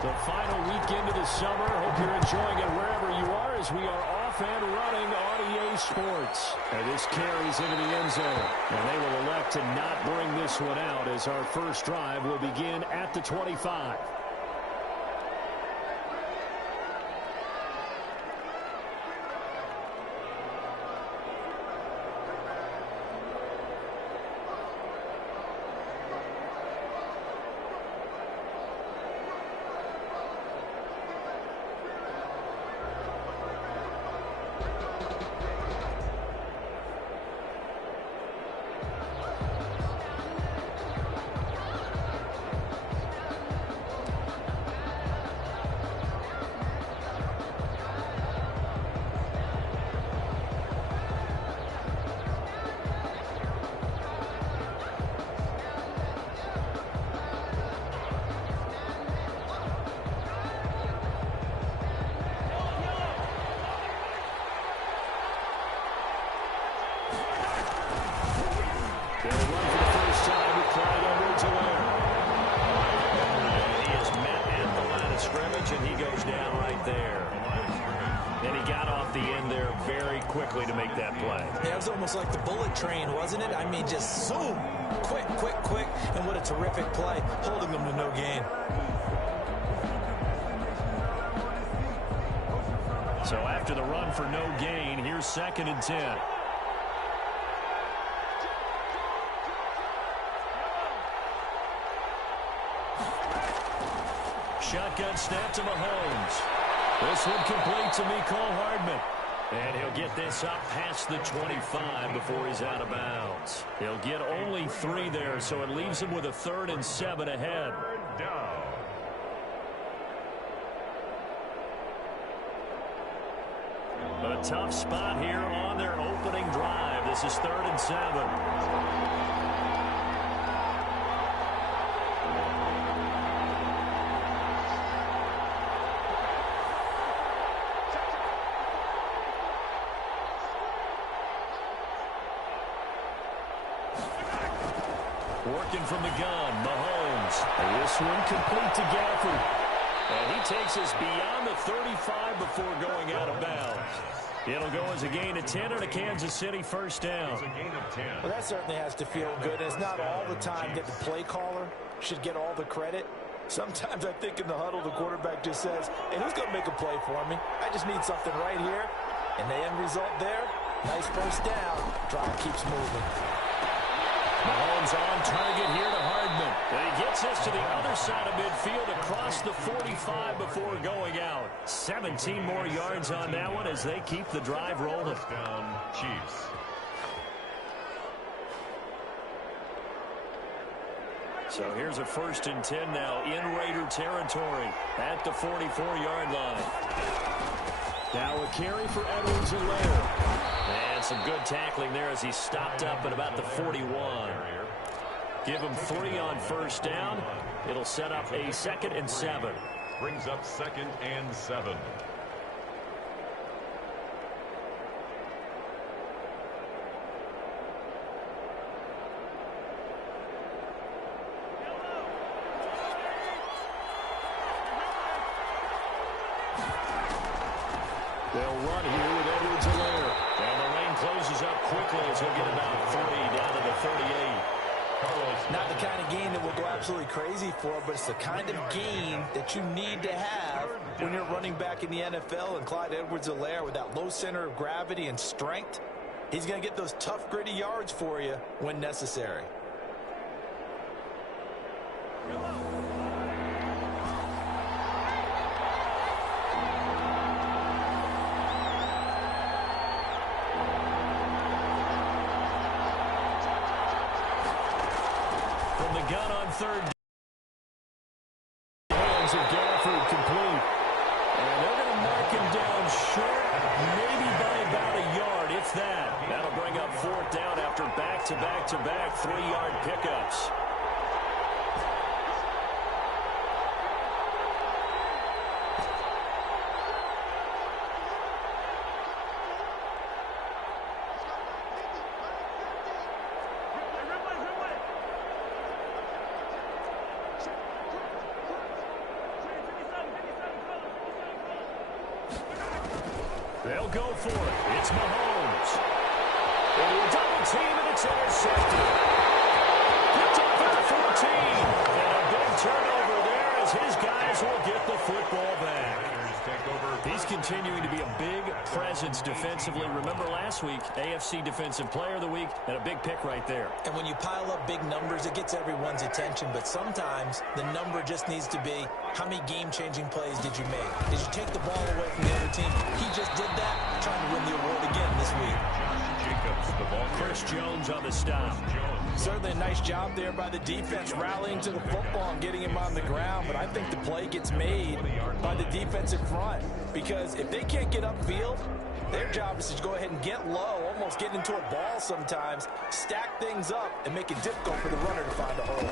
The final weekend of the summer. Hope you're enjoying it wherever you are as we are off and running on EA Sports. And this carries into the end zone. And they will elect to not bring this one out as our first drive will begin at the 25. Quickly to make that play. Yeah, it was almost like the bullet train, wasn't it? I mean, just zoom, quick, and what a terrific play, holding them to no gain. So after the run for no gain, here's 2nd and 10. Shotgun snap to Mahomes. This one complete to Mecole Hardman. And he'll get this up past the 25 before he's out of bounds. He'll get only 3 there, so it leaves him with a 3rd and 7 ahead. A tough spot here on their opening drive. This is 3rd and 7. Working from the gun, Mahomes. And this one complete to Gafford. And he takes us beyond the 35 before going out of bounds. It'll go as a gain of 10 and a Kansas City first down. Well, that certainly has to feel good. It's not all the time that the play caller should get all the credit. Sometimes I think in the huddle, the quarterback just says, hey, who's going to make a play for me? I just need something right here. And the end result there, nice first down. Drive keeps moving. Mahomes on target here to Hardman. And he gets us to the other side of midfield across the 45 before going out. 17 more yards on that one as they keep the drive rolling. First down, Chiefs. So here's a 1st and 10 now in Raider territory at the 44-yard line. Now a carry for Edwards-Helaire. And some good tackling there as he stopped up at about the 41. Give him 3 on first down. It'll set up a 2nd and 7. Brings up 2nd and 7. They'll run here with Edwards-Helaire. And the lane closes up quickly as he'll get about 3 down to the 38. Not the kind of gain that will go absolutely crazy for, but it's the kind of gain that you need to have when you're running back in the NFL. And Clyde Edwards-Helaire, with that low center of gravity and strength, he's going to get those tough, gritty yards for you when necessary. From the gun on 3rd. Hands of Gafford complete. And they're going to mark him down short, maybe by about a yard, if that. That'll bring up 4th down after back-to-back-to-back 3-yard pickups. They'll go for it. It's Mahomes. Into a double team, and it's intercepted. Picked up at the 14. And a big turnover there as his guys will get the football back. He's continuing to be a big presence defensively. Remember last week, AFC Defensive Player of the Week, and a big pick right there. And when you pile up big numbers, it gets everyone's attention. But sometimes the number just needs to be, how many game-changing plays did you make? Did you take the ball away from the other team? He just did that, trying to win the award again this week. Chris Jones on the stop. Certainly a nice job there by the defense, rallying to the football and getting him on the ground. But I think the play gets made by the defensive front. Because if they can't get upfield, their job is to go ahead and get low, almost get into a ball sometimes, stack things up, and make it difficult for the runner to find a hole.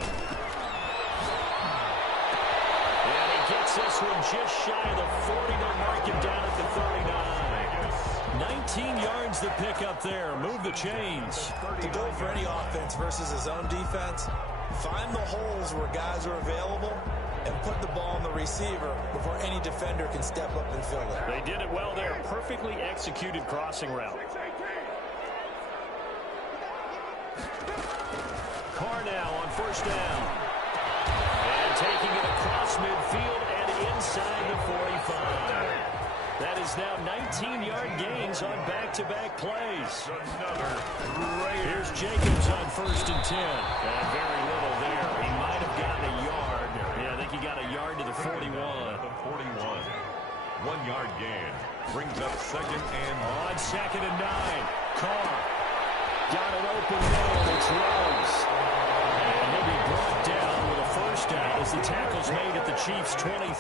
And he gets this one just shy of the 40 to mark him down at the 39. 19 yards to pick up there. Move the chains. The goal for any offense versus his own defense, find the holes where guys are available and put the ball on the receiver before any defender can step up and fill it. They did it well there. Perfectly executed crossing route. Carr now on first down. And taking it across midfield and inside the 45. That is now 19-yard gains on back-to-back plays. Here's Jacobs on first and 10. And very little there. He might have gotten a yard. Yeah, I think he got a yard to the 41. 1-yard gain. Brings up second and... On second and 9. Carr got an open middle. It's Rose. And he'll be brought down with a first down as the tackle's made at the Chiefs' 23.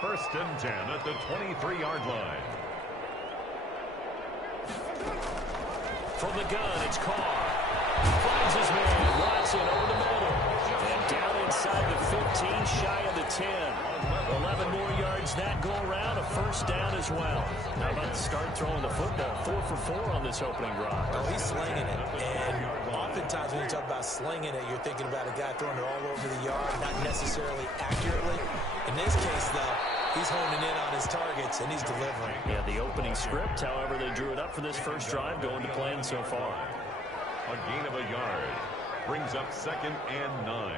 First and 10 at the 23-yard line. From the gun, it's Carr. Finds his man, Watson over the middle. And down inside the 15, shy of the 10. 11 more yards that go around, a first down as well. How about start throwing the football? 4 for 4 on this opening drive. Oh, he's slinging it. And oftentimes when you talk about slinging it, you're thinking about a guy throwing it all over the yard, not necessarily accurately. In this case, though, he's honing in on his targets, and he's delivering. Yeah, the opening script, however, they drew it up for this first drive, going to plan so far. A gain of a yard. Brings up second and 9.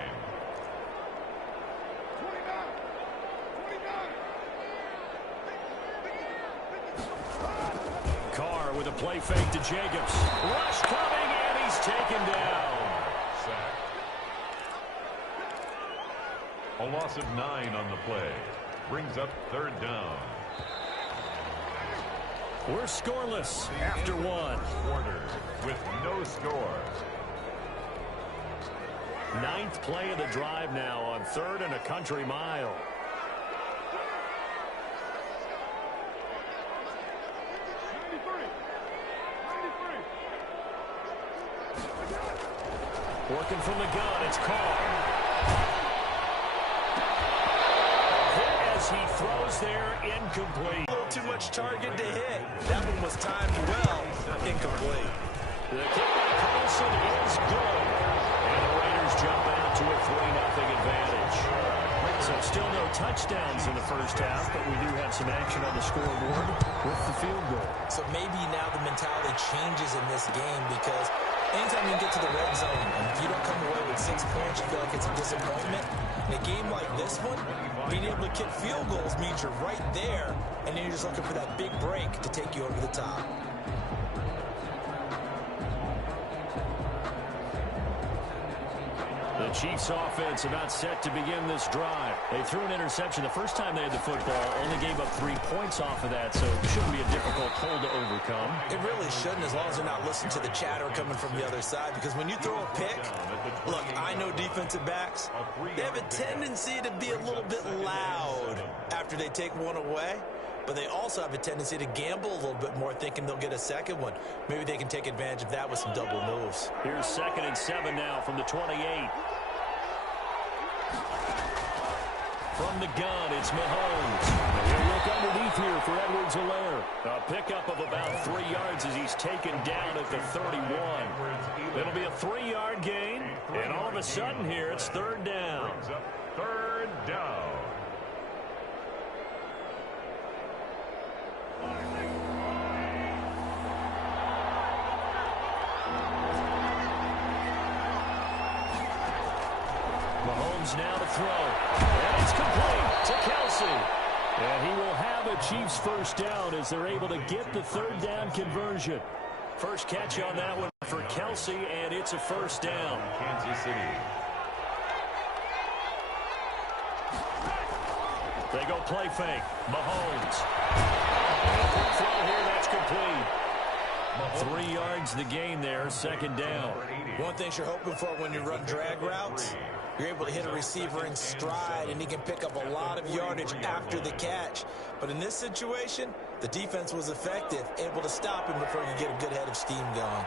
Carr with a play fake to Jacobs. Rush coming, and he's taken down. Sack. A loss of 9 on the play. Brings up third down. We're scoreless after 1. Quarter with no score. 9th play of the drive now on 3rd and a country mile. Working from the gun, it's Carr. Hit as he throws there, incomplete. A little too much target to hit. That one was timed well, incomplete. The kick by Carlson is good. And the Raiders jump out to a 3-0 advantage. So still no touchdowns in the first half, but we do have some action on the scoreboard with the field goal. So Maybe now the mentality changes in this game because anytime you get to the red zone, and if you don't come away with 6 points, you feel like it's a disappointment. In a game like this one, being able to kick field goals means you're right there, and then you're just looking for that big break to take you over the top. The Chiefs offense about set to begin this drive. They threw an interception the first time they had the football, only gave up 3 points off of that, so it shouldn't be a difficult hole to overcome. It really shouldn't, as long as they're not listening to the chatter coming from the other side, because when you throw a pick, look, I know defensive backs, they have a tendency to be a little bit loud after they take one away, but they also have a tendency to gamble a little bit more, thinking they'll get a second one. Maybe they can take advantage of that with some double moves. Here's 2nd and 7 now from the 28. From the gun, it's Mahomes. He'll look underneath here for Edwards-Helaire. A pickup of about 3 yards as he's taken down at the 31. It'll be a 3-yard gain, and all of a sudden here, it's 3rd down. Third down. Mahomes now to throw. And it's complete to Kelsey. And he will have a Chiefs first down as they're able to get the third down conversion. First catch on that one for Kelsey, and it's a first down. Kansas City. They go play fake. Mahomes. Quick throw here, that's complete. 3 yards the gain there, second down. One thing you're hoping for when you run drag routes, you're able to hit a receiver in stride, and he can pick up a lot of yardage after the catch. But in this situation, the defense was effective, able to stop him before he could get a good head of steam going.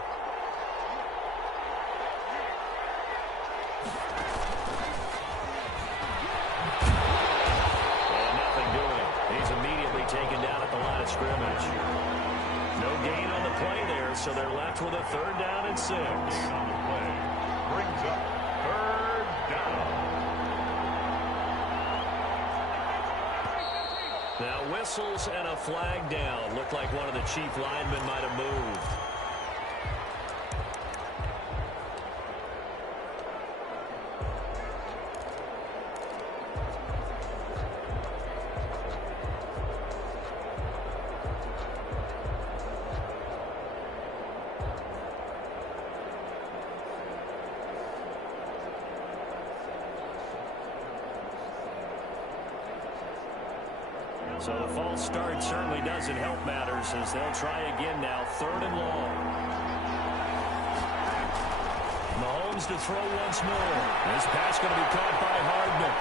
And nothing doing. He's immediately taken down at the line of scrimmage. No gain on the play there, so they're left with a third down and 6. On the play. Brings up third down. Now whistles and a flag down. Looked like one of the Chief linemen might have moved. So the false start certainly doesn't help matters as they'll try again now, 3rd and long. Mahomes to throw once more. This pass going to be caught by Hardman.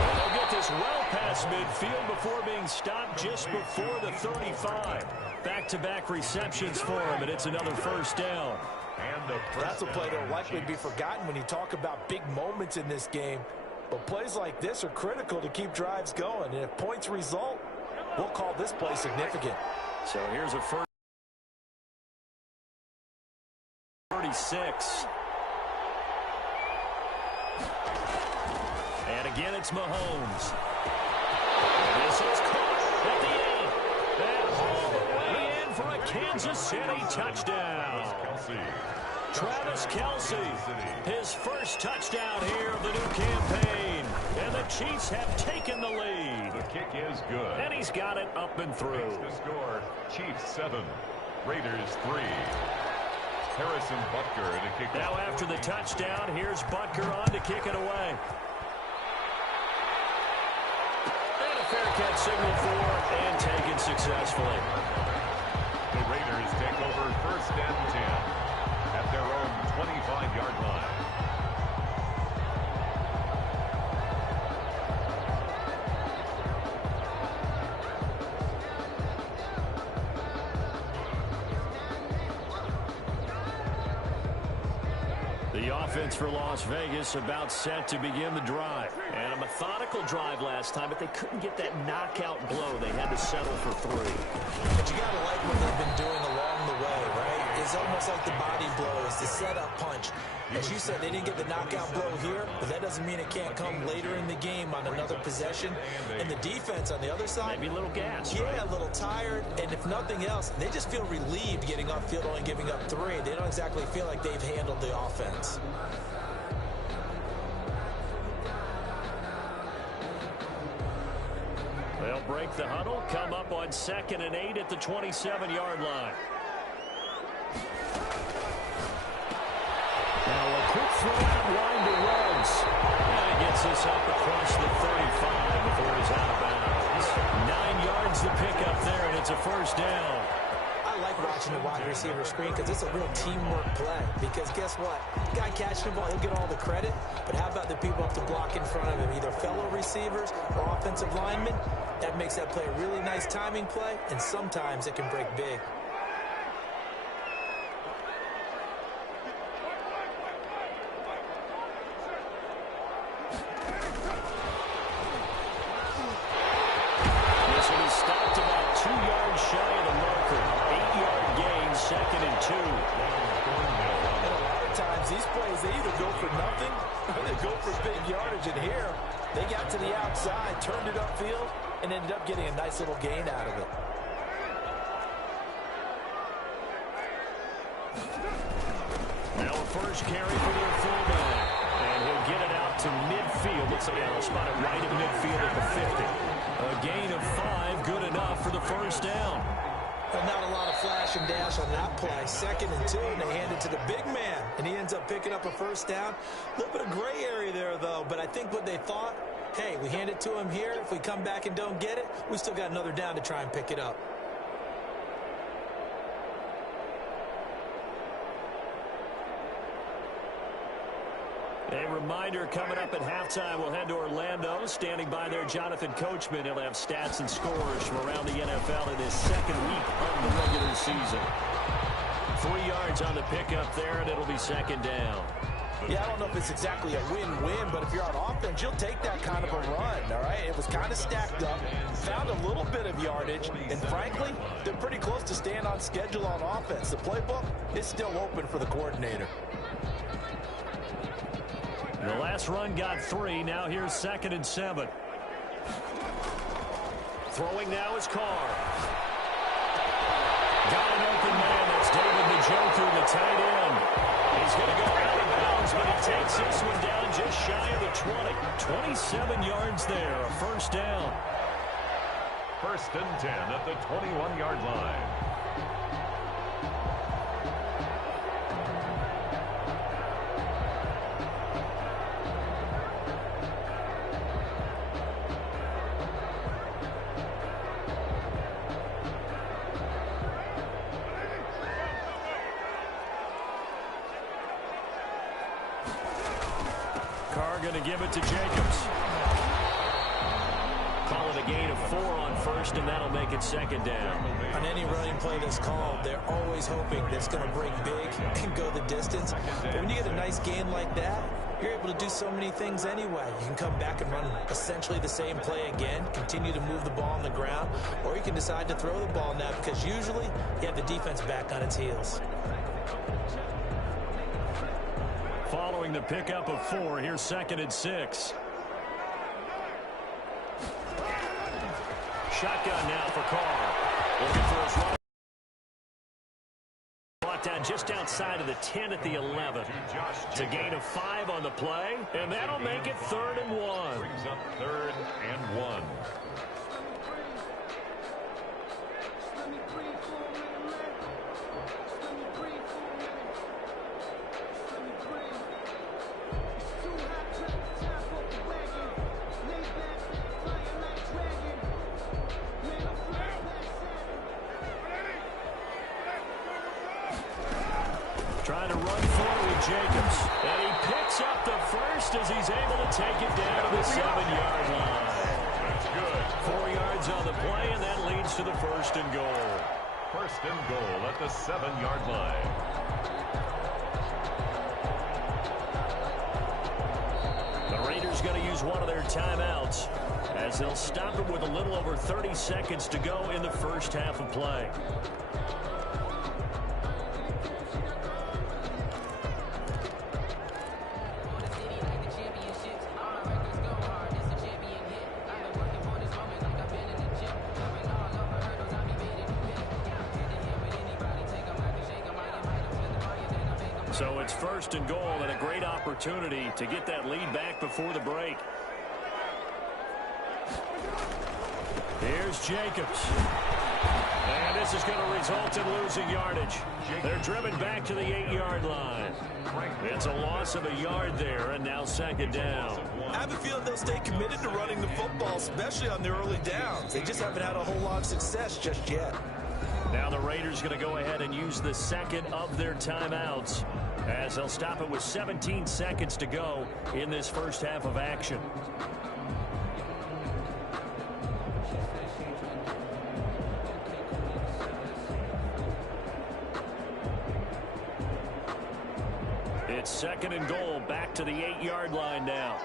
And they'll get this well past midfield before being stopped just before the 35. Back-to-back receptions for him, and it's another first down. And That's a play that will likely be forgotten when you talk about big moments in this game. But plays like this are critical to keep drives going. And if points result, we'll call this play significant. So here's a first 36. And again, it's Mahomes. This is caught at the end. And all the way in for a Kansas City touchdown. Travis Kelce, his first touchdown here of the new campaign. And the Chiefs have taken the lead. The kick is good. And he's got it up and through. The score, Chiefs 7, Raiders 3. Harrison Butker to kick. Now after the touchdown, here's Butker on to kick it away. And a fair catch signal for and taken successfully. The Raiders take over 1st and 10 at their own 25-yard line. The offense for Las Vegas about set to begin the drive. And a methodical drive last time, but they couldn't get that knockout blow. They had to settle for 3. But you got to like what they've been doing along the way, right? It's almost like the body blows, the setup punch. As you said, they didn't get the knockout blow here, but that doesn't mean it can't come later in the game on another possession. And the defense on the other side, maybe a little gas, yeah, right? A little tired. And if nothing else, they just feel relieved getting upfield, only giving up 3. They don't exactly feel like they've handled the offense. They'll break the huddle, come up on 2nd and 8 at the 27-yard line. Now a quick throw out line to Ruggs. And he gets this up across the 35 before he's out of bounds. 9 yards to pick up there, and it's a first down. I like watching the wide receiver screen because it's a real teamwork play. Because guess what? The guy catching the ball, he'll get all the credit. But how about the people up to block in front of him, either fellow receivers or offensive linemen? That makes that play a really nice timing play, and sometimes it can break big. This one is stopped about 2 yards shy of the marker. 8-yard gain, 2nd and 2. And a lot of times, these plays, they either go for nothing or they go for big yardage. And here, they got to the outside, turned it upfield, and ended up getting a nice little gain out of it. Now a first carry for their fullback. And he'll get it out to midfield. Looks like they'll spot it right at midfield at the 50. A gain of 5, good enough for the first down. Well, not a lot of flash and dash on that play. 2nd and 2, and they hand it to the big man, and he ends up picking up a first down. A little bit of gray area there, though, but I think what they thought, hey, we hand it to him here. If we come back and don't get it, we still got another down to try and pick it up. A reminder coming up at halftime, we'll head to Orlando. Standing by there, Jonathan Coachman. He'll have stats and scores from around the NFL in his 2nd week of the regular season. 3 yards on the pickup there, and it'll be 2nd down. Yeah, I don't know if it's exactly a win-win, but if you're on offense, you'll take that kind of a run, all right? It was kind of stacked up, found a little bit of yardage, and frankly, they're pretty close to staying on schedule on offense. The playbook is still open for the coordinator. The last run got 3. Now here's 2nd and 7. Throwing now is Carr. Got an open man. That's David Njoku, the tight end. He's going to go out of bounds, but he takes this one down just shy of the 20. 27 yards there, a first down. 1st and 10 at the 21-yard line. Going to give it to Jacobs. Call it a gain of 4 on 1st, and that'll make it 2nd down. On any running play that's called, they're always hoping that it's going to break big and go the distance. But when you get a nice gain like that, you're able to do so many things anyway. You can come back and run essentially the same play again, continue to move the ball on the ground, or you can decide to throw the ball now because usually you have the defense back on its heels. Following the pickup of 4, here's 2nd and 6. Shotgun now for Carr. Looking for his run. Brought down just outside of the 10 at the 11. It's a gain of 5 on the play, and that'll make it 3rd and 1. Brings up 3rd and 1. Trying to run forward, Jacobs. And he picks up the first as he's able to take it down to the 7-yard line. That's good. 4 yards on the play, and that leads to the 1st and goal. 1st and goal at the 7-yard line. The Raiders going to use one of their timeouts as they'll stop it with a little over 30 seconds to go in the first half of play. So it's 1st and goal and a great opportunity to get that lead back before the break. Here's Jacobs. And this is going to result in losing yardage. They're driven back to the 8-yard line. It's a loss of a yard there, and now 2nd down. I have a feeling they'll stay committed to running the football, especially on their early downs. They just haven't had a whole lot of success just yet. Now the Raiders going to go ahead and use the 2nd of their timeouts as they'll stop it with 17 seconds to go in this first half of action. It's 2nd and goal, back to the 8-yard line now.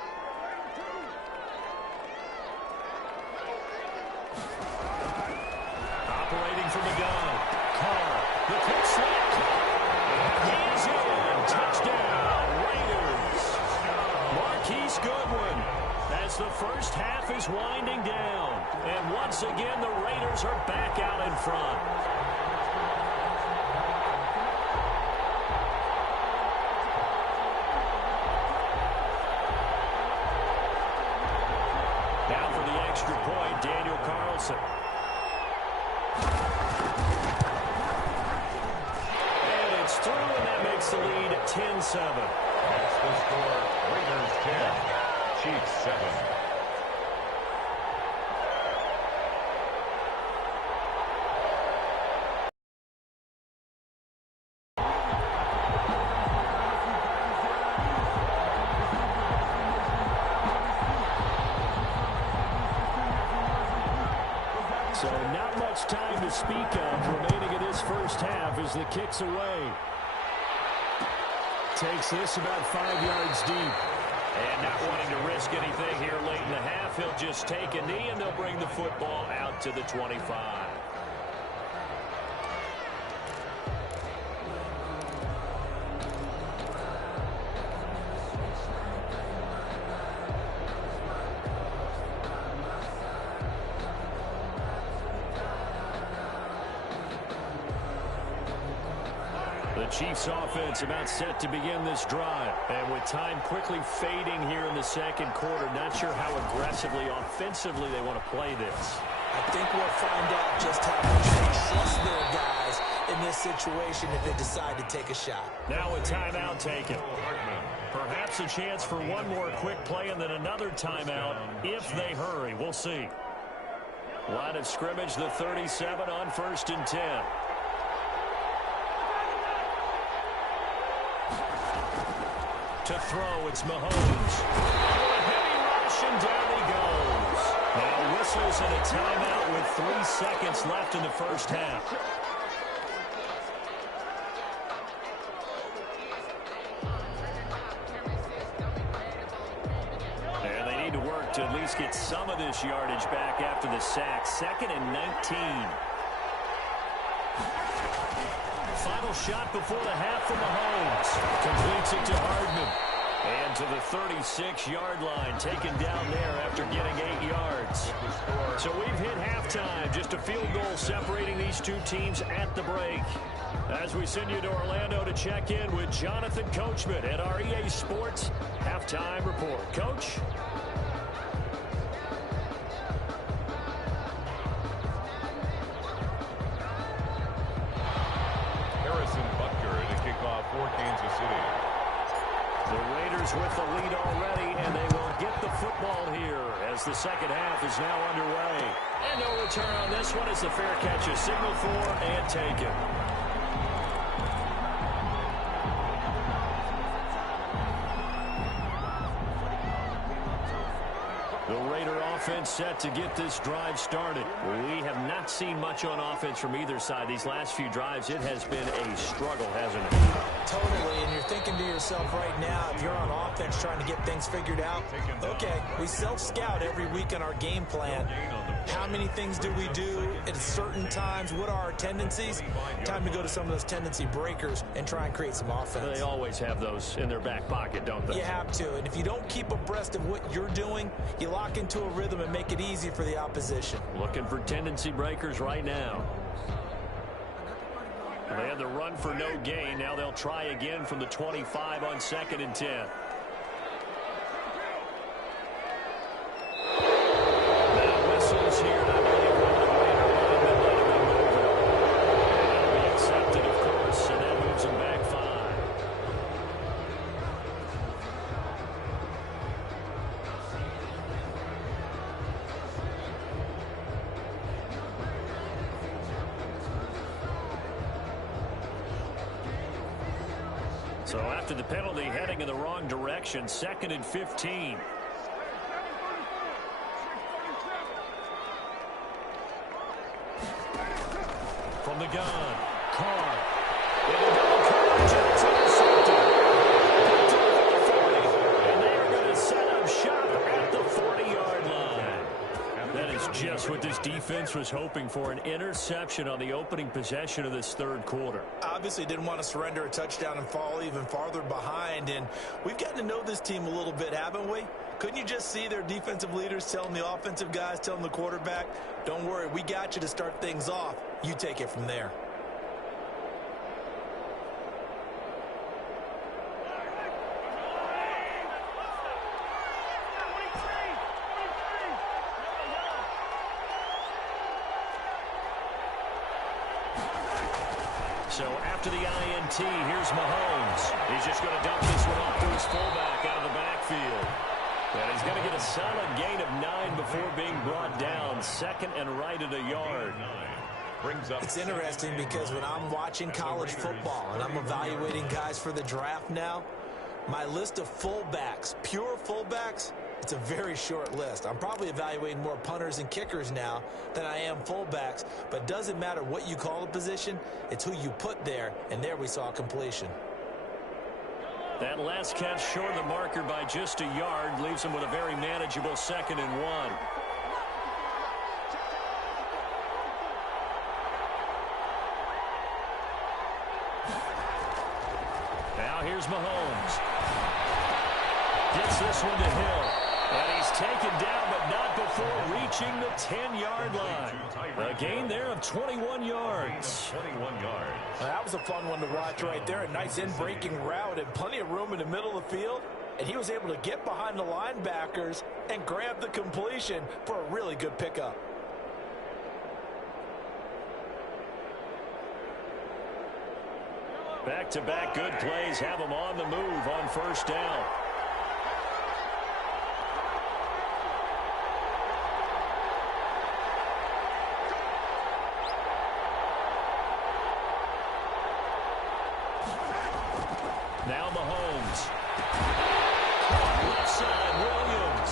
Operating from the gun. Carr, the quick slant. He's in. Touchdown, Raiders. Marquise Goodwin as the first half is winding down. And once again, the Raiders are back out in front. extra point, Daniel Carlson. And it's through, and that makes the lead 10-7. That's the score. Raiders 10, Chiefs 7. So not much time to speak of remaining in this first half as the kick's away. Takes this about 5 yards deep. And not wanting to risk anything here late in the half, he'll just take a knee and they'll bring the football out to the 25. The Chiefs offense about set to begin this drive. And with time quickly fading here in the second quarter, not sure how aggressively, offensively they want to play this. I think we'll find out just how much they trust their guys in this situation if they decide to take a shot. Now a timeout taken. Perhaps a chance for one more quick play and then another timeout if they hurry. We'll see. Line of scrimmage, the 37 on 1st and 10. To throw, it's Mahomes. A heavy rush, and down he goes. Now whistles and a timeout with 3 seconds left in the first half. And they need to work to at least get some of this yardage back after the sack. 2nd and 19. Final shot before the half from Mahomes. Completes it to Hardman. And to the 36-yard line, taken down there after getting 8 yards. So we've hit halftime. Just a field goal separating these two teams at the break. As we send you to Orlando to check in with Jonathan Coachman at our EA Sports Halftime Report. Coach? For Kansas City. The Raiders with the lead already, and they will get the football here as the second half is now underway. And no return on this one as the fair catch is signaled for and taken. The Raider offense set to get this drive started. We have not seen much on offense from either side. These last few drives, it has been a struggle, hasn't it? Totally, and you're thinking to yourself right now, if you're on offense trying to get things figured out, okay, we self-scout every week on our game plan. How many things do we do at certain times? What are our tendencies? Time to go to some of those tendency breakers and try and create some offense. They always have those in their back pocket, don't they? You have to, and if you don't keep abreast of what you're doing, you lock into a rhythm and make it easy for the opposition. Looking for tendency breakers right now. They had the run for no gain. Now they'll try again from the 25 on 2nd and 10. Now whistles here. Not really going to win or run, but let him move it. And that'll be accepted, of course, and that moves him back 5. So after the penalty, heading in the wrong direction, 2nd and 15. From the gun, Carr. Into double coverage, and it's intercepted. Picked off at the 40, and they are going to set up shop at the 40-yard line. That is just what this defense was hoping for, an interception on the opening possession of this third quarter. Obviously didn't want to surrender a touchdown and fall even farther behind, and we've gotten to know this team a little bit, haven't we? Couldn't you just see their defensive leaders telling the offensive guys, telling the quarterback, don't worry, we got you to start things off. You take it from there. So after the INT, here's Mahomes. He's just going to dump this one off to his fullback out of the backfield. And he's going to get a solid gain of 9 before being brought down. Second and right at a yard. It's interesting because when I'm watching college football and I'm evaluating guys for the draft now, my list of fullbacks, pure fullbacks, it's a very short list. I'm probably evaluating more punters and kickers now than I am fullbacks, but it doesn't matter what you call a position, it's who you put there, and there we saw completion. That last catch short of the marker by just a yard leaves him with a very manageable 2nd and 1. Now here's Mahomes. Gets this one to Hill. And he's taken down, but not before reaching the 10-yard line. A gain there of 21 yards. 21 yards. Well, that was a fun one to watch right there. A nice in-breaking route and plenty of room in the middle of the field. And he was able to get behind the linebackers and grab the completion for a really good pickup. Back-to-back good plays have him on the move on first down. Now Mahomes. Left side, Williams.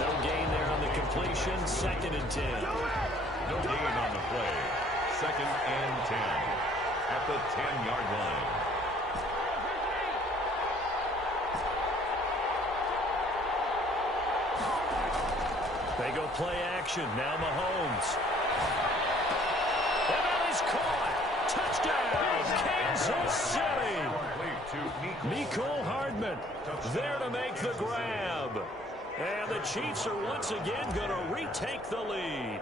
No gain there on the completion. 2nd and 10. No gain on the play. 2nd and 10 at the 10-yard line. They go play action. Now Mahomes. And that is caught. Touchdown, Kansas City. Mecole Hardman there to make the grab. And the Chiefs are once again going to retake the lead.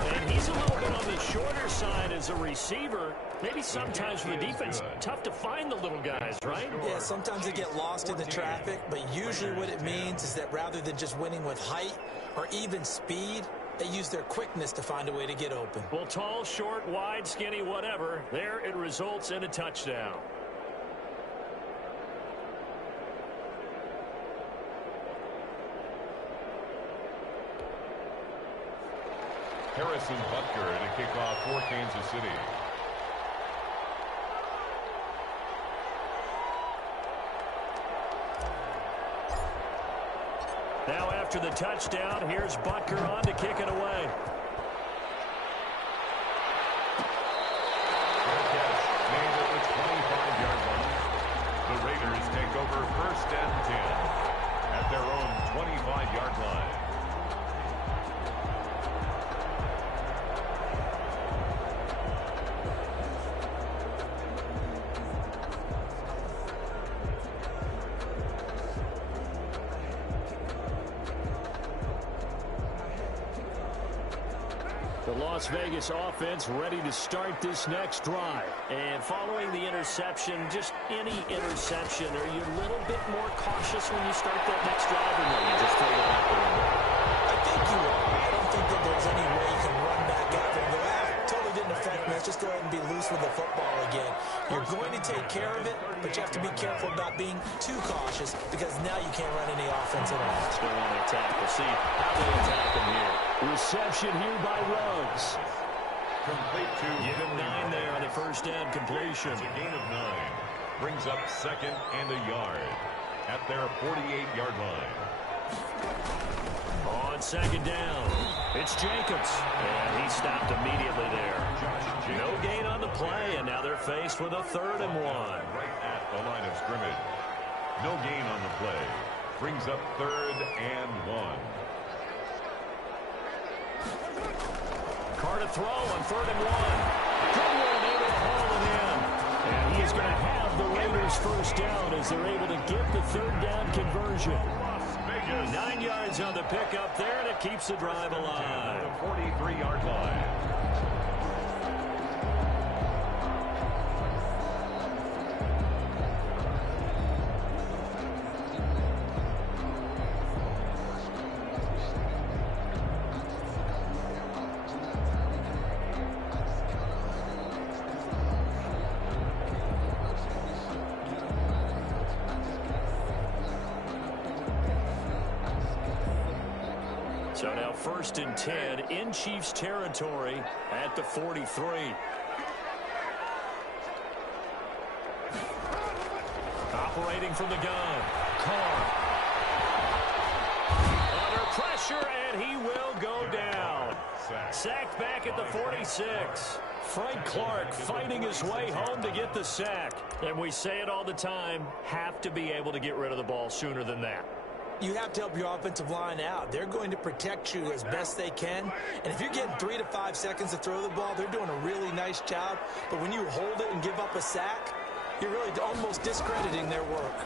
And he's a little bit on the shorter side as a receiver. Maybe sometimes for the defense, tough to find the little guys, right? Yeah, sometimes they get lost in the traffic, but usually what it means is that rather than just winning with height or even speed, they use their quickness to find a way to get open. Well, tall, short, wide, skinny, whatever, there it results in a touchdown. Harrison Butker to kick off for Kansas City. Now after the touchdown, here's Butker on to kick it away. Made at the 25-yard line. The Raiders take over 1st and 10 at their own 25-yard line. The Las Vegas offense ready to start this next drive. And following the interception, just any interception, are you a little bit more cautious when you start that next drive, or no, you just throw that out the window? I think you are. I don't think that there's any way you can run back out there and go, totally didn't affect me. Let's just go ahead and be loose with the football again. You're going to take care of it, but you have to be careful about being too cautious because now you can't run any offense at all. Still want to attack. We'll see how they attack him here. Reception here by Ruggs. Complete to Give him 9 there on the first down completion. It's a gain of 9. Brings up 2nd and a yard at their 48-yard line. On 2nd down, it's Jacobs. And he stopped immediately there. No gain on the play, and now they're faced with a 3rd and 1. Right at the line of scrimmage. No gain on the play. Brings up 3rd and 1. Carr to throw on 3rd and 1. Good one, able to haul it in. And he is going to have the Raiders first down as they're able to get the 3rd down conversion. 9 yards on the pickup there, and it keeps the drive alive. The 43-yard line. So now 1st and 10 in Chiefs territory at the 43. Operating from the gun. Carr. Under pressure, and he will go down. Sacked back at the 46. Frank Clark fighting his way home to get the sack. And we say it all the time, have to be able to get rid of the ball sooner than that. You have to help your offensive line out. They're going to protect you as best they can. And if you're getting 3 to 5 seconds to throw the ball, they're doing a really nice job. But when you hold it and give up a sack, you're really almost discrediting their work.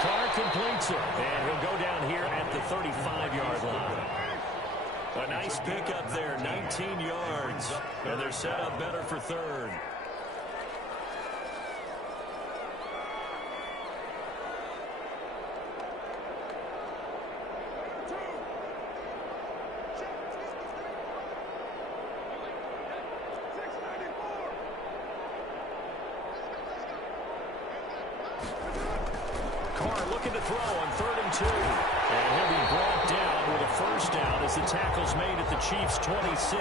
Carr completes it, and he'll go down here at the 35-yard line. A nice pickup there, 19 yards, and they're set up better for 3rd. Looking to throw on 3rd and 2. And he'll be brought down with a first down as the tackle's made at the Chiefs' 26.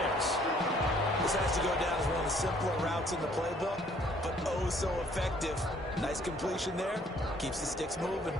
This has to go down as one of the simpler routes in the playbook, but oh so effective. Nice completion there. Keeps the sticks moving.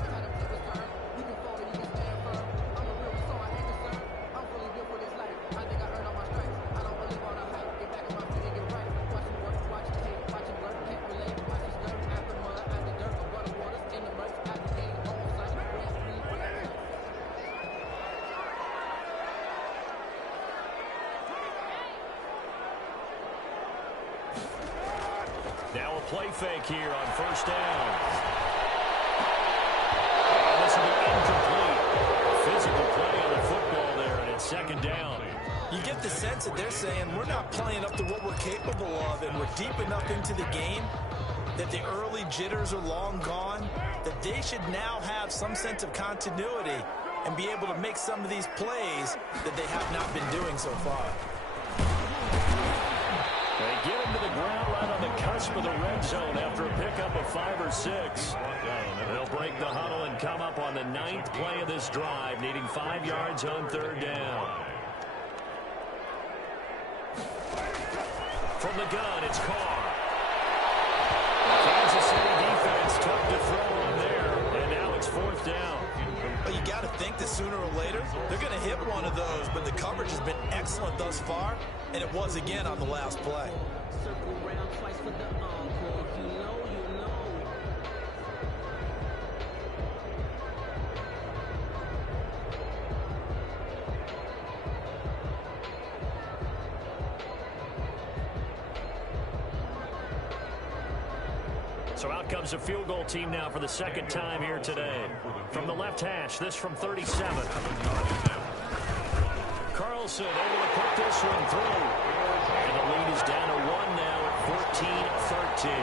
Now a play fake here on 1st down. And this will be incomplete. Physical play on the football there, and it's 2nd down. You get the sense that they're saying we're not playing up to what we're capable of, and we're deep enough into the game that the early jitters are long gone, that they should now have some sense of continuity and be able to make some of these plays that they have not been doing so far. They get him to the ground right on the cusp of the red zone after a pickup of 5 or 6. They'll break the huddle and come up on the 9th play of this drive, needing 5 yards on 3rd down. From the gun, it's Carr. The Kansas City defense tough to throw on there, and now it's 4th down. Well, you got to think that sooner or later they're going to hit one of those, but the coverage has been excellent thus far, and it was again on the last play. Circle round twice for the encore. If you know, you know. So out comes a field goal team now for the 2nd time here today. From the left hash, this from 37. Carlson able to put this one through. And the lead is down to 1 now at 14-13.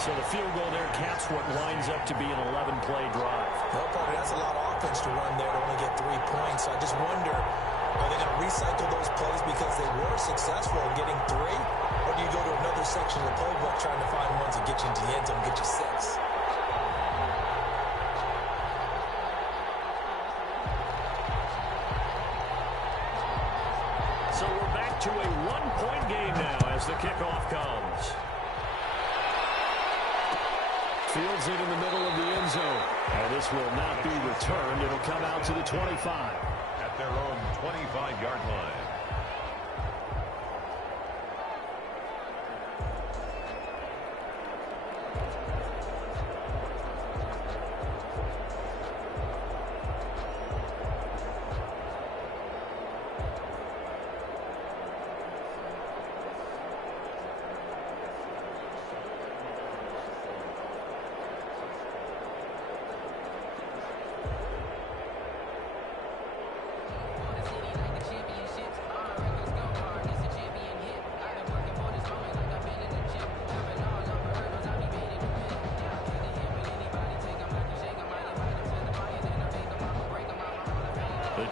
So the field goal there caps what winds up to be an 11-play drive. No, Parker, that's a lot of offense to run there to only get 3 points. So I just wonder, are they going to recycle those plays because they were successful in getting 3? Or do you go to another section of the playbook trying to find ones that get you into the end zone and get you 6? So we're back to a 1-point game now as the kickoff comes. Fields it in the middle of the end zone. And this will not be returned. It'll come out to the 25. At their own 25-yard line.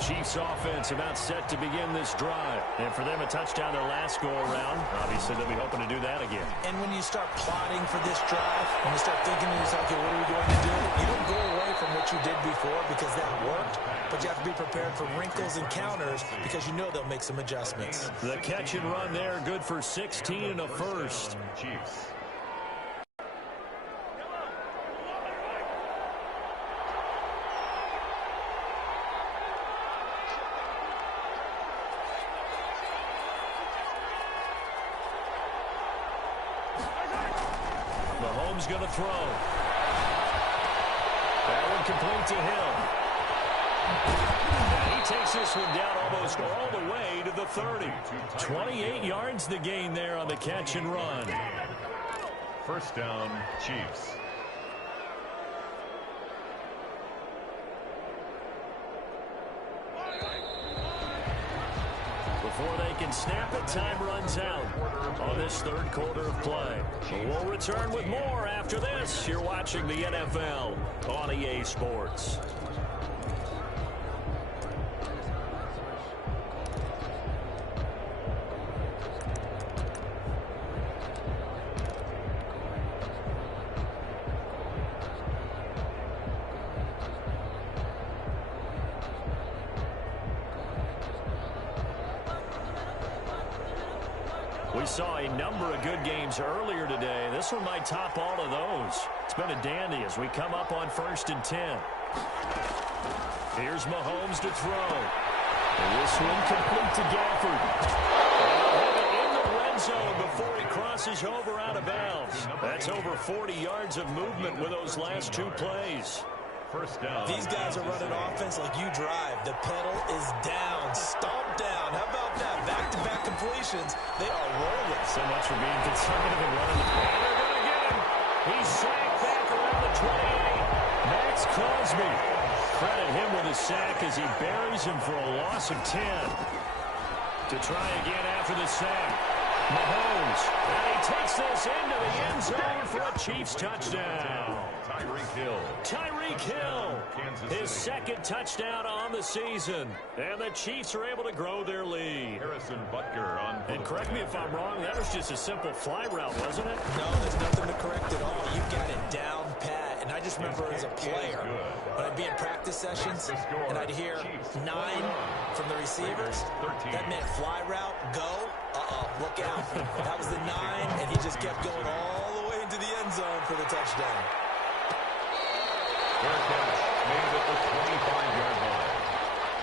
Chiefs offense about set to begin this drive. And for them, a touchdown their last go-around. Obviously, they'll be hoping to do that again. And when you start plotting for this drive, when you start thinking to yourself, okay, what are we going to do? You don't go away from what you did before because that worked, but you have to be prepared for wrinkles and counters because you know they'll make some adjustments. The catch and run there, good for 16 and a first. Chiefs. Mahomes going to throw. That one complete to him. And he takes this one down almost all the way to the 30. 28 yards the gain there on the catch and run. First down, Chiefs. Before they can snap it, time runs out on this third quarter of play. We'll return with more after this. You're watching the NFL on EA Sports. We saw a number of good games earlier today. This one might top all of those. It's been a dandy as we come up on 1st and 10. Here's Mahomes to throw. And this one complete to Gafford. In the red zone before he crosses over out of bounds. That's over 40 yards of movement with those last two plays. First down. These guys are running offense like you drive. The pedal is down, stomp down. How about that? Back-to-back completions. They are rolling. So much for being conservative and running the play. They're going to get him. He's sacked back around the 28. Max Crosby. Credit him with a sack as he buries him for a loss of 10. To try again after the sack. Mahomes. And he takes this into the end zone for a Chiefs touchdown. Tyreek Hill. Tyreek Hill, his second touchdown on the season. And the Chiefs are able to grow their lead. Harrison Butker on. And correct me if I'm wrong, that was just a simple fly route, wasn't it? No, there's nothing to correct at all. You've got it down pat. And I just remember as a player, when I'd be in practice sessions, and I'd hear 9 from the receivers, that meant fly route, go, look out. That was the 9, and he just kept going all the way into the end zone for the touchdown. Fair catch made at the 25-yard line.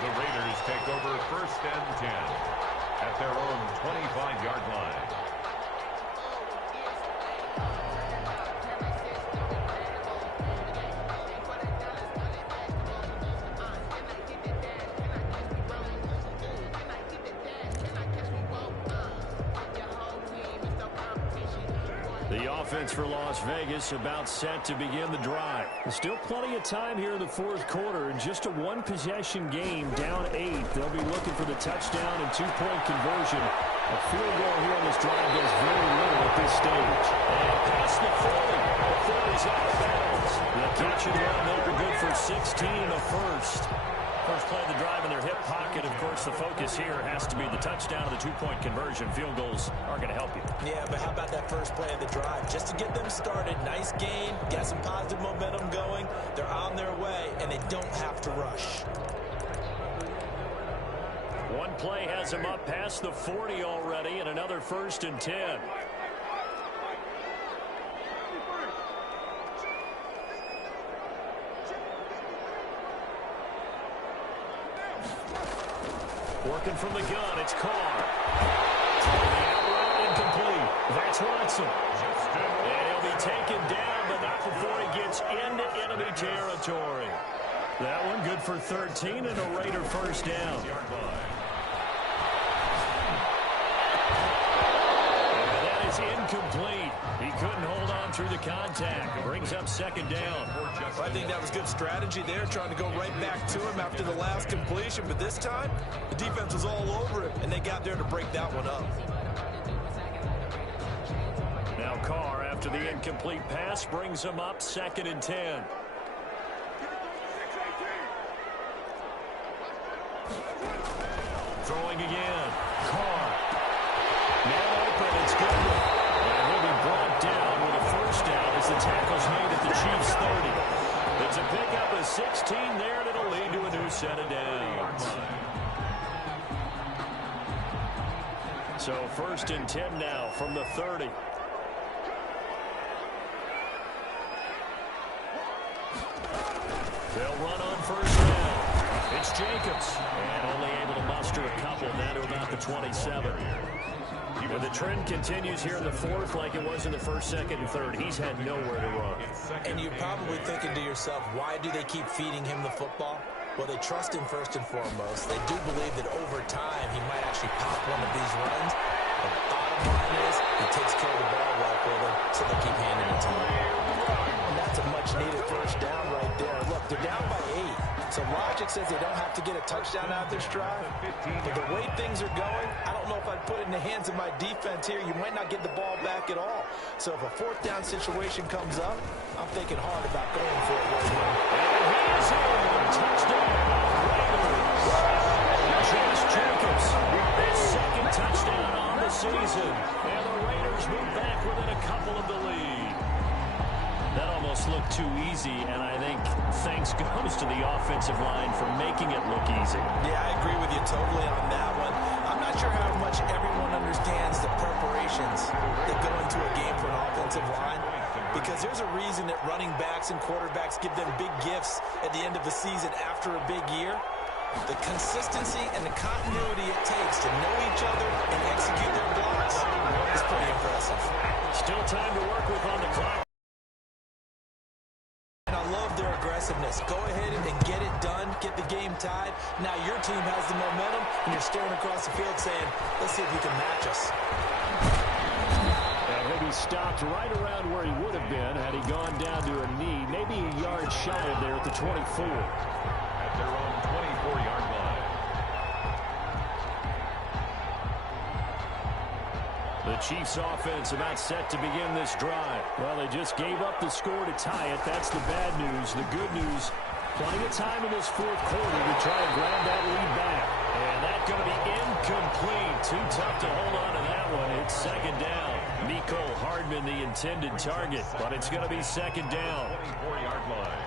The Raiders take over 1st and 10 at their own 25-yard line. The offense for Las Vegas about set to begin the drive. There's still plenty of time here in the fourth quarter. In just a one-possession game, down 8. They'll be looking for the touchdown and two-point conversion. A field goal here on this drive does very little at this stage. And past the 40. The 40's out of bounds. The catch and run there, good for 16 and a first. First play of the drive in their hip pocket. Of course, the focus here has to be the touchdown and the two-point conversion. Field goals are going to help you. Yeah, but how about that first play of the drive? Just to get them started, nice gain, got some positive momentum going. They're on their way, and they don't have to rush. One play has them up past the 40 already, and another 1st and 10. Working from the gun, it's Carr. Incomplete. That's Watson. And he'll be taken down, but not before he gets into enemy territory. That one good for 13 and a Raider first down. And that is incomplete. He couldn't hold on through the contact. It brings up 2nd down. I think that was good strategy there, trying to go right back to him after the last completion. But this time, the defense was all over him, and they got there to break that one up. Now Carr, after the incomplete pass, brings him up 2nd and 10. Throwing again. Carr. Now open. It's good. And he'll be brought down with a first down as the tackle's made at the Chiefs' 30. It's a pickup of 16 there, and it'll lead to a new set of downs. So 1st and 10 now from the 30. They'll run on first down. It's Jacobs. And only able to muster a couple down to about the 27. And the trend continues here in the 4th like it was in the 1st, 2nd, and 3rd. He's had nowhere to run. And you're probably thinking to yourself, why do they keep feeding him the football? Well, they trust him first and foremost. They do believe that over time he might actually pop one of these runs. The bottom line is he takes care of the ball well for them, so they keep handing it to him. And that's a much-needed first down right there. Look, they're down by 8. So logic says they don't have to get a touchdown out of this drive. But the way things are going, I don't know if I'd put it in the hands of my defense here. You might not get the ball back at all. So if a 4th down situation comes up, I'm thinking hard about going for it right now. And he's in. Touchdown. Raiders. Josh Jacobs. His 2nd touchdown on the season. And the Raiders move back within a couple of the lead. That almost looked too easy, and I think thanks goes to the offensive line for making it look easy. Yeah, I agree with you totally on that one. I'm not sure how much everyone understands the preparations that go into a game for an offensive line, because there's a reason that running backs and quarterbacks give them big gifts at the end of the season after a big year. The consistency and the continuity it takes to know each other and execute their blocks is pretty impressive. Still time to work with on the clock. I love their aggressiveness. Go ahead and get it done, get the game tied. Now your team has the momentum, and you're staring across the field saying, let's see if you can match us. And he'll be stopped right around where he would have been had he gone down to a knee, maybe a yard shy of there at the 24. At their own 24-yard line. The Chiefs offense about set to begin this drive. Well, they just gave up the score to tie it. That's the bad news. The good news, plenty of time in this 4th quarter to try and grab that lead back. And that's going to be incomplete. Too tough to hold on to that one. It's 2nd down. Mecole Hardman the intended target, but it's going to be 2nd down. 24-yard line.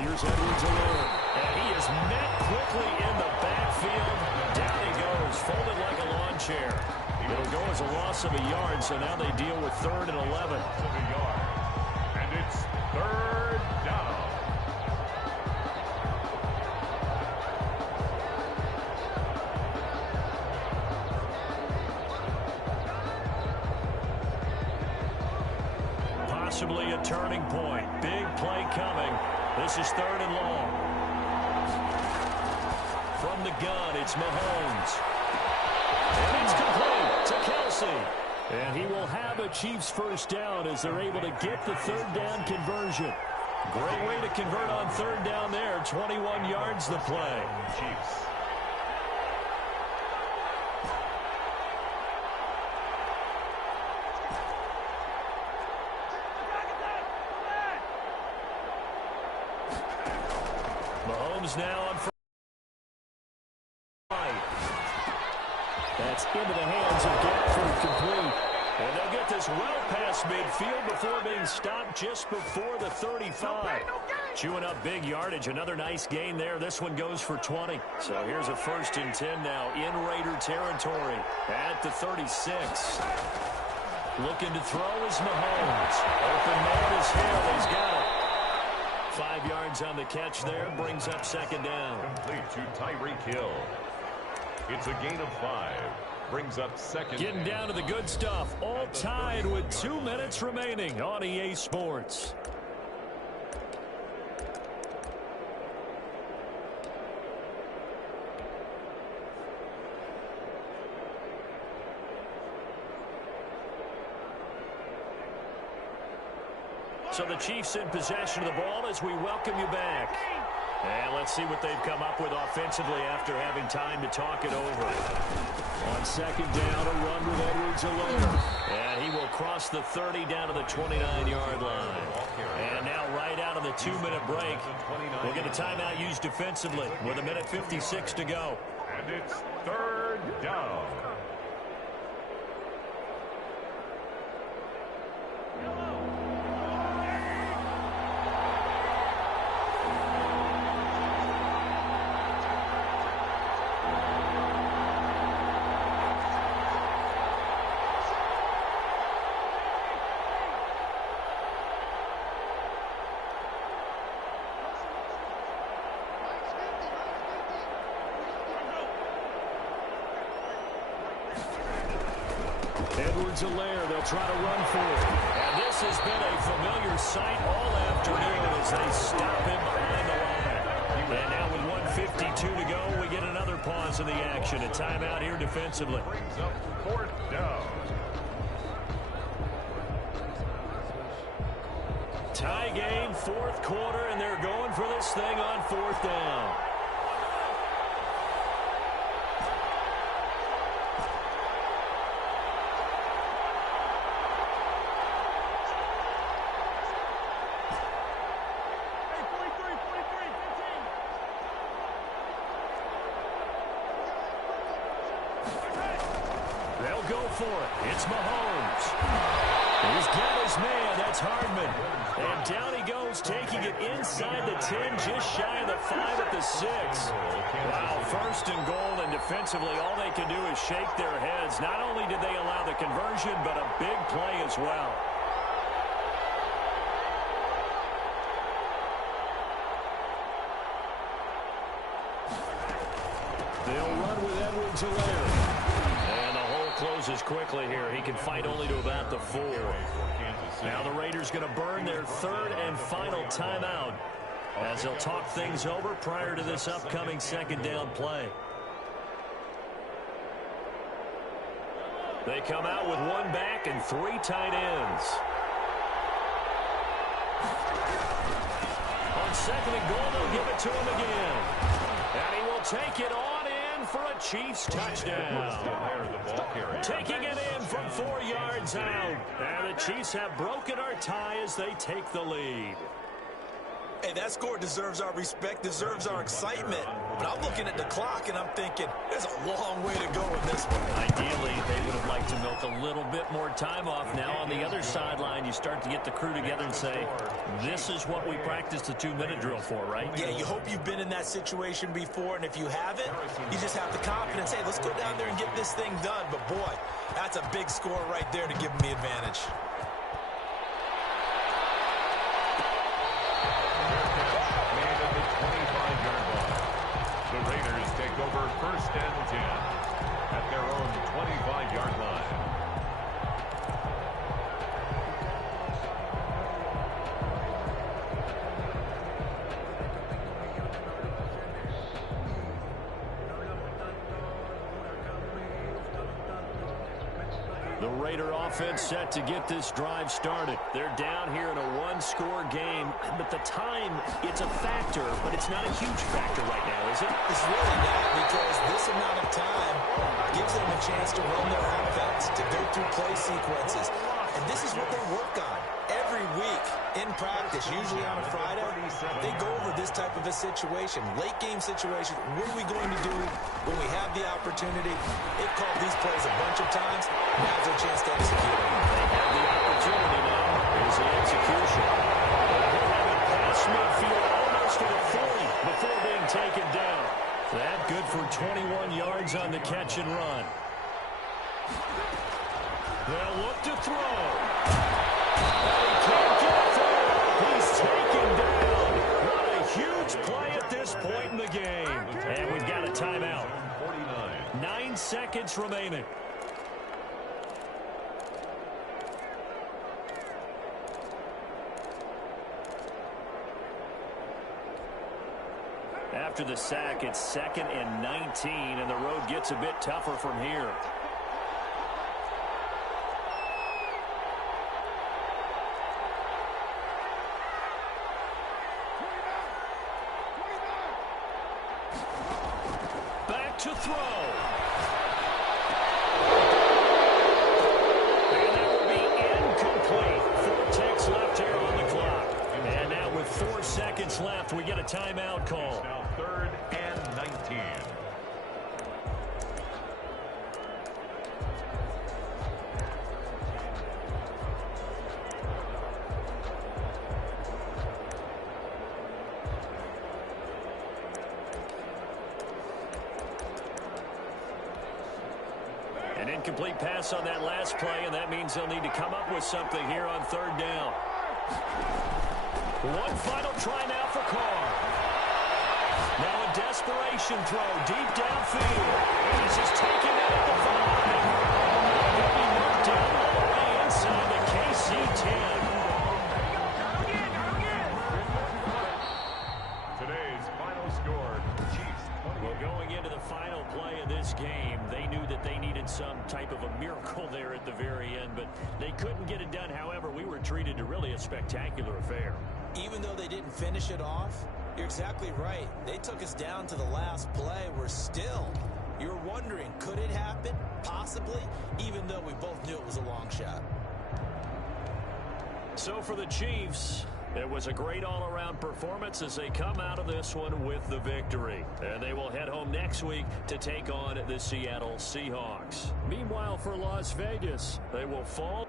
Here's Edwards-Helaire. And he is met quickly in the backfield. Down he goes, folded like a lawn chair. It'll go as a loss of a yard, so now they deal with 3rd and 11. And it's 3rd down. Possibly a turning point. Big play coming. This is 3rd and long. From the gun, it's Mahomes. And it's complete to Kelsey. And he will have a Chiefs first down as they're able to get the 3rd down conversion. Great way to convert on 3rd down there. 21 yards the play. Chiefs. Mahomes now on first. That's into the hands of Gafford, complete. And they'll get this well past midfield before being stopped just before the 35. Chewing up big yardage. Another nice gain there. This one goes for 20. So here's a 1st and 10 now in Raider territory at the 36. Looking to throw is Mahomes. Open man is Hill. He's got it. 5 yards on the catch there. Brings up 2nd down. Complete to Tyreek Hill. It's a gain of 5. Brings up 2nd. Getting down to the good stuff. All tied with 2 minutes remaining on EA Sports. So the Chiefs in possession of the ball as we welcome you back. And let's see what they've come up with offensively after having time to talk it over. On second down, a run with Edwards-Helaire. And he will cross the 30 down to the 29-yard line. And now right out of the 2-minute break, we'll get a timeout used defensively with 1:56 to go. And it's third down. Edwards-Helaire, they'll try to run for it. And this has been a familiar sight all afternoon as they stop him behind the line. And now with 1:52 to go, we get another pause in the action. A timeout here defensively. Brings up fourth down. Tie game, fourth quarter, and they're going for this thing on fourth down. They'll go for it. It's Mahomes. He's got his man. That's Hardman. And down he goes, taking it inside the 10, just shy of the 5 at the 6. Wow, first and goal, and defensively, all they can do is shake their heads. Not only did they allow the conversion, but a big play as well. They'll run with Edwards-Helaire. And the hole closes quickly here. He can fight only to about the 4. Now the Raiders going to burn their third and final timeout as they'll talk things over prior to this upcoming second down play. They come out with 1 back and 3 tight ends. On second and goal, they'll give it to him again. And he will take it on in for a Chiefs touchdown. Taking it in from 4 yards out. And the Chiefs have broken our tie as they take the lead. Hey, that score deserves our respect, deserves our excitement. But I'm looking at the clock, and I'm thinking, there's a long way to go in this one. Ideally, they would have liked to milk a little bit more time off. Now on the other sideline, you start to get the crew together and say, this is what we practiced the 2-minute drill for, right? Yeah, you hope you've been in that situation before, and if you haven't, you just have the confidence, hey, let's go down there and get this thing done. But, boy, that's a big score right there to give them the advantage. The Raiders take over first and 10 at their own 25-yard line. The Raider offense set to get this drive started. They're down here in a 1-score game, but the time, it's a factor, but it's not a huge factor right now, is it? It's really not, because this amount of time gives them a chance to run their offense, to go through play sequences. And this is what they work on every week in practice, usually on a Friday. They go over this type of a situation, late game situation. What are we going to do when we have the opportunity? They've called these plays a bunch of times. Now's their chance to execute them. They have the opportunity now. Here's the execution. They'll have it past midfield, almost to the 40 before being taken down. That good for 21 yards on the catch and run. They'll look to throw. He can't get through. He's taken down. What a huge play at this point in the game. And we've got a timeout. 9 seconds remaining. After the sack, it's 2nd and 19, and the road gets a bit tougher from here. to throw. And that will be incomplete. 4 ticks left here on the clock. And now with 4 seconds left, we get a timeout call. Now 3rd and 19. An incomplete pass on that last play, and that means they'll need to come up with something here on 3rd down. One final try now for Carr. Now a desperation throw deep downfield. This is taken out at the 5. He'll be knocked down all the way inside the KC 10. Today's final score, Chiefs 20. Well, going into the final play of this game, they knew that they needed some type of a miracle there at the very end, but they couldn't get it done. However, we were treated to really a spectacular affair. Even though they didn't finish it off, you're exactly right. They took us down to the last play. You're wondering, could it happen? Possibly, even though we both knew it was a long shot. So for the Chiefs, it was a great all-around performance as they come out of this one with the victory. And they will head home next week to take on the Seattle Seahawks. Meanwhile, for Las Vegas, they will fall